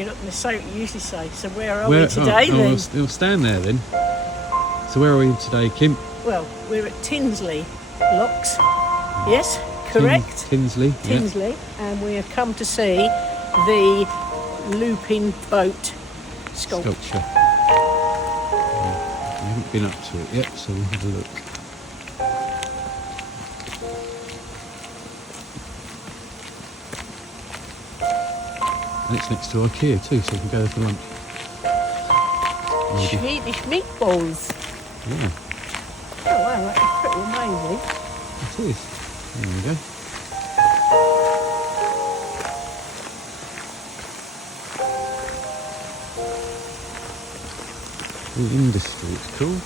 You're not going to say what you usually say. So where are we today then? We'll stand there then. So where are we today, Kim? Well, we're at Tinsley Locks. Yes, correct. Tinsley. Tinsley, and we have come to see the looping boat sculpture. We haven't been up to it yet, so we'll have a look. And it's next to Ikea too, so we can go there for lunch. Swedish meatballs. Yeah. Oh wow, that's pretty amazing. It is. There we go. The industry, it's cool.